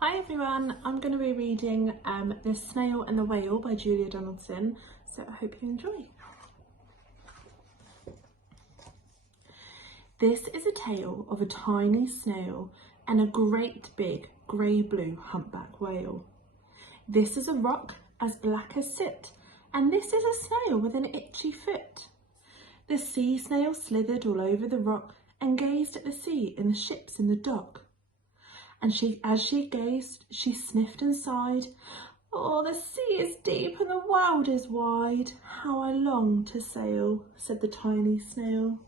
Hi everyone, I'm going to be reading The Snail and the Whale by Julia Donaldson, so I hope you enjoy. This is a tale of a tiny snail and a great big grey-blue humpback whale. This is a rock as black as soot, and this is a snail with an itchy foot. The sea snail slithered all over the rock and gazed at the sea and the ships in the dock. And as she gazed, she sniffed and sighed, "Oh, the sea is deep and the world is wide. How I long to sail," said the tiny snail.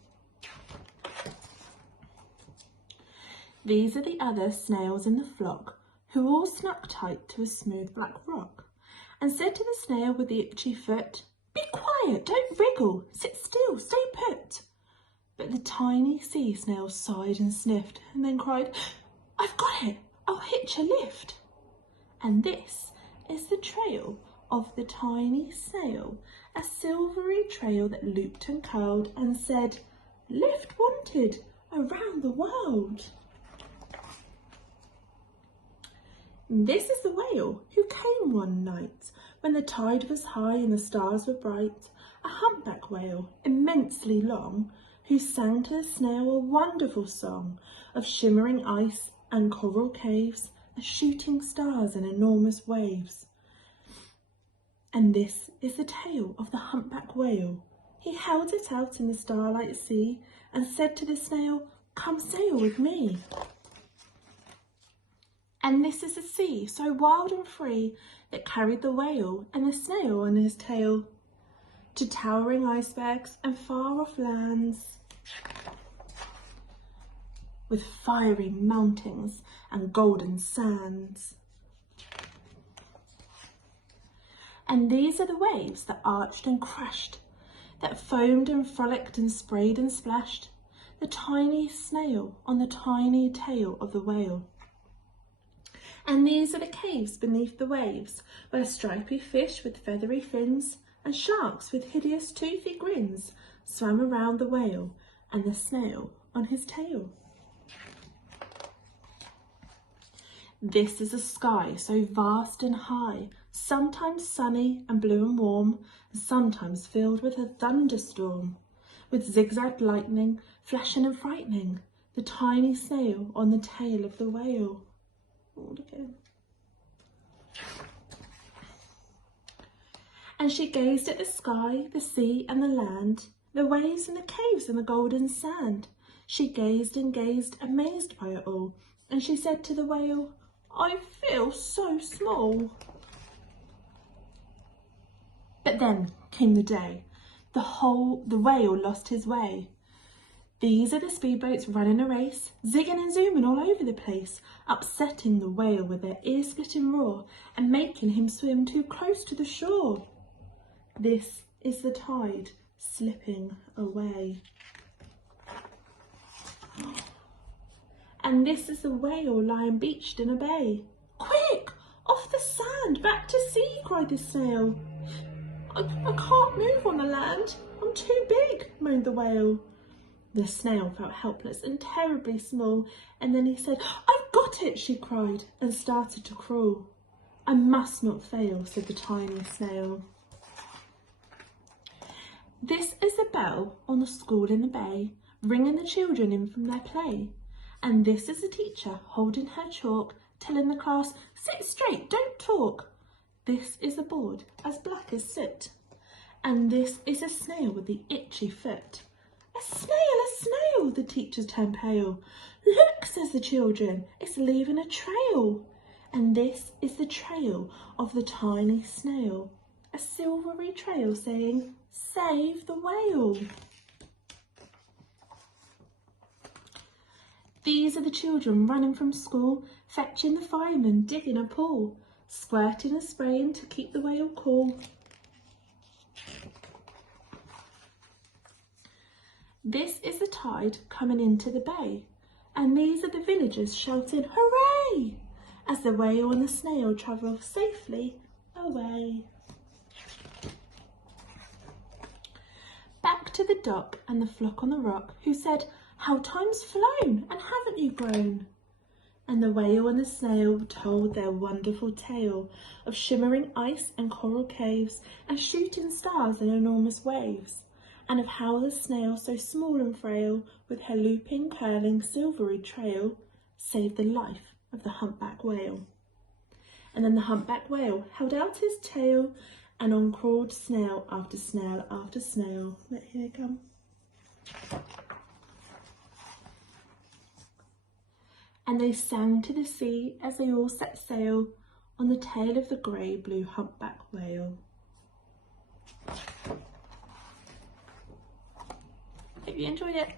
These are the other snails in the flock, who all snuck tight to a smooth black rock, and said to the snail with the itchy foot, "Be quiet, don't wriggle, sit still, stay put." But the tiny sea snail sighed and sniffed, and then cried, "I've got it, I'll hitch a lift." And this is the trail of the tiny snail, a silvery trail that looped and curled and said, "Lift wanted around the world." This is the whale who came one night when the tide was high and the stars were bright, a humpback whale, immensely long, who sang to the snail a wonderful song of shimmering ice and coral caves, and shooting stars and enormous waves. And this is the tale of the humpback whale. He held it out in the starlight sea and said to the snail, "Come sail with me." And this is the sea, so wild and free, that carried the whale and the snail on his tail to towering icebergs and far off lands, with fiery mountains and golden sands. And these are the waves that arched and crashed, that foamed and frolicked and sprayed and splashed, the tiny snail on the tiny tail of the whale. And these are the caves beneath the waves, where stripy fish with feathery fins and sharks with hideous toothy grins swam around the whale and the snail on his tail. This is a sky so vast and high, sometimes sunny and blue and warm, sometimes filled with a thunderstorm, with zigzag lightning, flashing and frightening, the tiny snail on the tail of the whale. All again. And she gazed at the sky, the sea and the land, the waves and the caves and the golden sand. She gazed and gazed, amazed by it all, and she said to the whale, "I feel so small." But then came the day. The whale lost his way. These are the speedboats running a race, zigging and zooming all over the place, upsetting the whale with their ear-splitting roar and making him swim too close to the shore. This is the tide slipping away. And this is the whale lying beached in a bay. "Quick, off the sand, back to sea," cried the snail. I can't move on the land, I'm too big," moaned the whale. The snail felt helpless and terribly small, and then he said, "I've got it," she cried, and started to crawl. "I must not fail," said the tiny snail. This is the bell on the school in the bay, ringing the children in from their play. And this is the teacher holding her chalk, telling the class, "Sit straight, don't talk." This is a board as black as soot. And this is a snail with the itchy foot. "A snail, the teachers turned pale. "Look," says the children, "it's leaving a trail." And this is the trail of the tiny snail, a silvery trail saying, "Save the whale." These are the children running from school, fetching the firemen, digging a pool, squirting and spraying to keep the whale cool. This is the tide coming into the bay, and these are the villagers shouting, "Hooray!" as the whale and the snail travel safely away. Back to the dock and the flock on the rock, who said, "How time's flown, and haven't you grown?" And the whale and the snail told their wonderful tale of shimmering ice and coral caves and shooting stars in enormous waves, and of how the snail, so small and frail, with her looping, curling, silvery trail, saved the life of the humpback whale. And then the humpback whale held out his tail, and on crawled snail after snail after snail. Here they come. And they sang to the sea as they all set sail on the tail of the grey-blue humpback whale. Hope you enjoyed it.